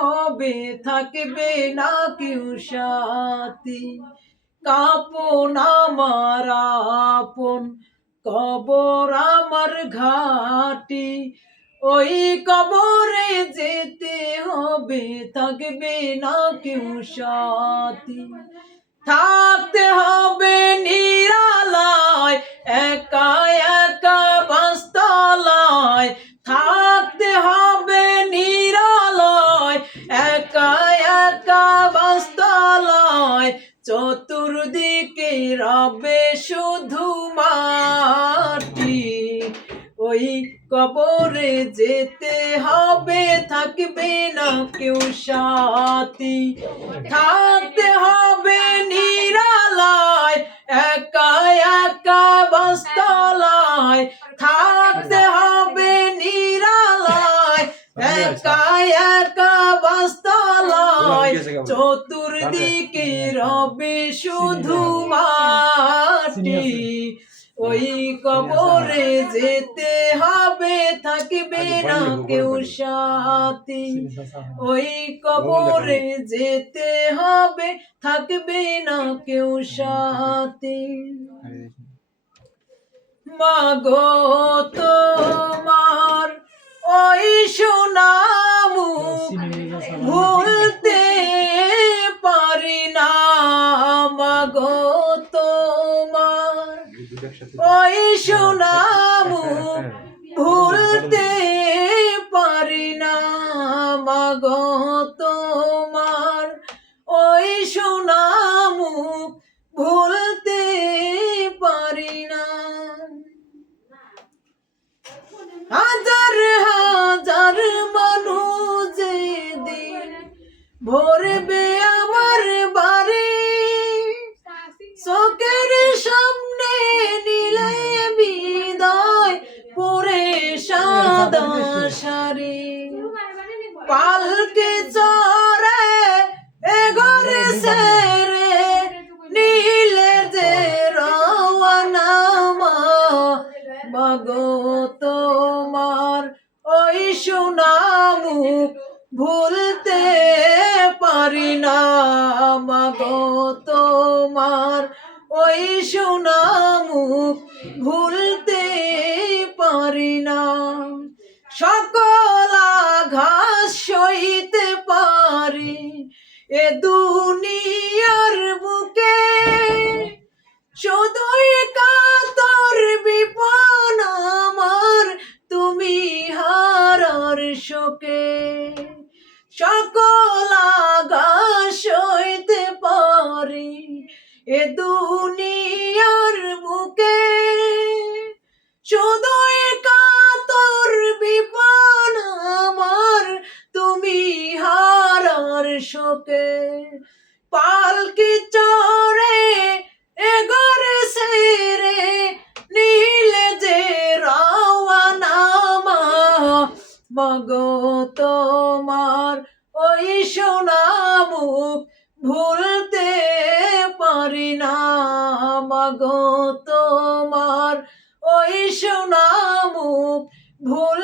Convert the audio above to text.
হবে, থাকবে না কেউ সাথী। কাপন আমার আপন, কবর আমার ঘাটি, ওই কবরে যেতে হবে, থাকবে না কেউ সাথী। থাকতে হবে নিরালায়, একা একা বাঁশতলায়, থাকতে হবে নিরালায়, একা একা বাঁশতলায়, চতুর্দিকে রবে শুধু মাটি, ওই কবরে যেতে হবে, থাকবে না কেউ সাথী। থাকতে হবে নিরালায়, একা একা বাঁশতলায়, থাকতে হবে নিরালায়, একা একা বাঁশতলায়, চতুর্দিকে রবে শুধু মাটি, ওই কবরে যেতে হবে, থাকবে না কেউ সাথী। ওই কবরে যেতে হবে, থাকবে না কেউ সাথী। মাগো তোমার ওই সোনা মুখ ভুলতে পারি না, মাগো তোমার ওই সোনা মুখ ভুলতে পারি না, মাগো তোমার ওই সোনা মুখ ভুলতে পারি না। হাজার হাজার মানুষ যেদিন ভরবে আমার বাড়ি, চোখের সামনে নিলে বিদায় পরে সাদা শাড়ি, পালকে চড়ে এ ঘরে সেরে নীলে যে রওয়ানা, মাগো তোমার ওই সোনা মুখ ভুলতে পারি না, মাগো তোমার ওই সোনা মুখ ভুলতে পারি না। সকল আঘাত সইতে পারি এ দুনিয়ার বুকে, শুধুই কাতর বিপন আমার তুমি হারার শোকে। সকল আঘাত সইতে পারি এ দুনিয়ার বুকে, শুধুই কাতর বিপন আমার তুমি হারার শোকে। পালকি চড়ে এ ঘরে সেরে নীলে যে রওয়ানা, মাগো তোমার ওই সোনা মুখ ভুলতে পারি না, মাগো তোমার ওই সোনা মুখ ভুল